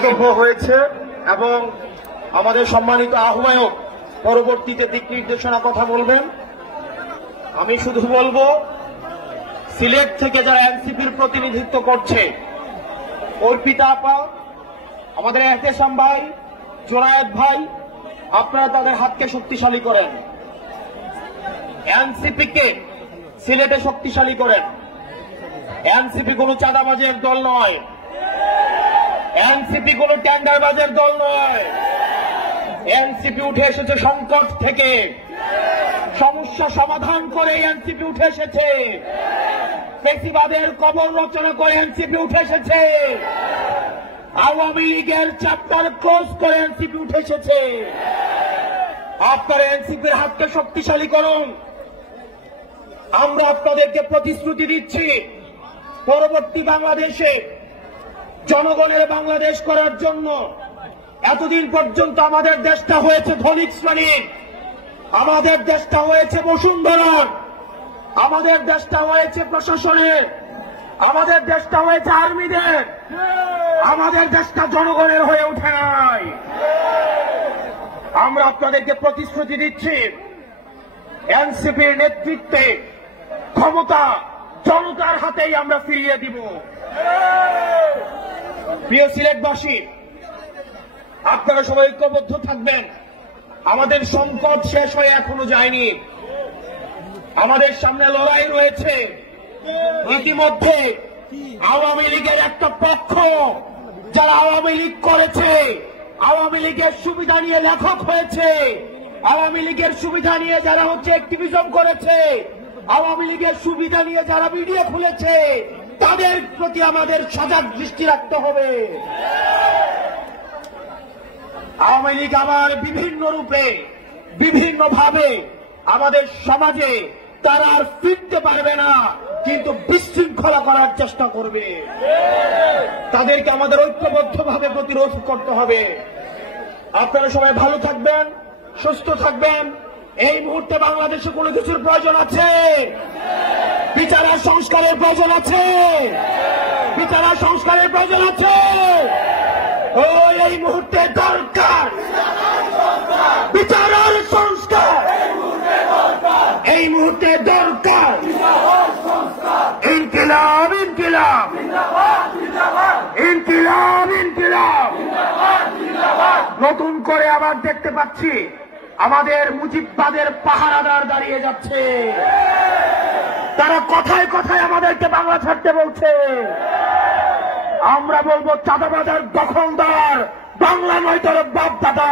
বক্তব্য হয়েছে এবং আমাদের সম্মানিত আহ্বায়ক পরবর্তীতে দিক নির্দেশনা কথা বলবেন। আমি শুধু বলবো, সিলেট থেকে যারা এনসিপির প্রতিনিধিত্ব করছে, অর্পিতা আপা, আমাদের এহতেশাম ভাই, জোনায়েদ ভাই, আপনারা তাদের হাতকে শক্তিশালী করেন, এনসিপিকে সিলেটে শক্তিশালী করেন। এনসিপি কোন চাঁদাবাজের দল নয়, এনসিপি কোন টেন্ডারবাজের দল নয়। এনসিপি উঠে এসেছে সংকট থেকে, সমস্যা সমাধান করে এনসিপি উঠে এসেছে, ফ্যাসিবাদের কবর রচনা করে এনসিপি উঠে এসেছে, আওয়ামী লীগের চ্যাপ্টার ক্লোজ করে এনসিপি উঠে এসেছে। আপনারা এনসিপির হাতকে শক্তিশালী করুন। আমরা আপনাদেরকে প্রতিশ্রুতি দিচ্ছি, পরবর্তী বাংলাদেশে জনগণের বাংলাদেশ করার জন্য এতদিন পর্যন্ত আমাদের দেশটা হয়েছে ধনিক শ্রেণীর, আমাদের দেশটা হয়েছে বসুন্ধরার, আমাদের দেশটা হয়েছে প্রশাসনের, আমাদের দেশটা হয়েছে আর্মিদের, আমাদের দেশটা জনগণের হয়ে ওঠে নাই। আমরা আপনাদেরকে প্রতিশ্রুতি দিচ্ছি, এনসিপির নেতৃত্বে ক্ষমতা জনতার হাতেই আমরা ফিরিয়ে দিব। প্রিয় সিলেটবাসী, আপনারা সবাই ঐক্যবদ্ধ থাকবেন। আমাদের সংকট শেষ হয়ে এখনো যায়নি, আমাদের সামনে লড়াই রয়েছে। ইতিমধ্যে আওয়ামী লীগের একটা পক্ষ, যারা আওয়ামী লীগ করেছে, আওয়ামী লীগের সুবিধা নিয়ে লেখক হয়েছে, আওয়ামী লীগের সুবিধা নিয়ে যারা অ্যাক্টিভিজম করেছে, আওয়ামী লীগের সুবিধা নিয়ে যারা ভিডিও খুলেছে, তাদের প্রতি আমাদের সজাগ দৃষ্টি রাখতে হবে। আওয়ামী লীগ আবার বিভিন্ন রূপে বিভিন্নভাবে আমাদের সমাজে তারা আর ফিরতে পারবে না, কিন্তু বিশৃঙ্খলা করার চেষ্টা করবে। তাদেরকে আমাদের ঐক্যবদ্ধভাবে প্রতিরোধ করতে হবে। আপনারা সবাই ভালো থাকবেন, সুস্থ থাকবেন। এই মুহূর্তে বাংলাদেশে কোনো কিছুর প্রয়োজন আছে, বিচার আর সংস্কারের প্রয়োজন আছে, বিচার আর সংস্কারের প্রয়োজন আছে। এই মুহূর্তে দরকার বিচার আর সংস্কার, এই মুহূর্তে দরকার ইনকিলাব, ইনকিলাব, ইনকিলাব, ইনকিলাব। নতুন করে আবার দেখতে পাচ্ছি আমাদের মুজিববাদের পাহারাদার দাঁড়িয়ে যাচ্ছে। তারা কথায় কথায় আমাদেরকে বাংলা ছাড়তে বলছে। আমরা বলবো, চাঁদাবাজার দখলদার বাংলা নয়, তোর বাপ দাদা।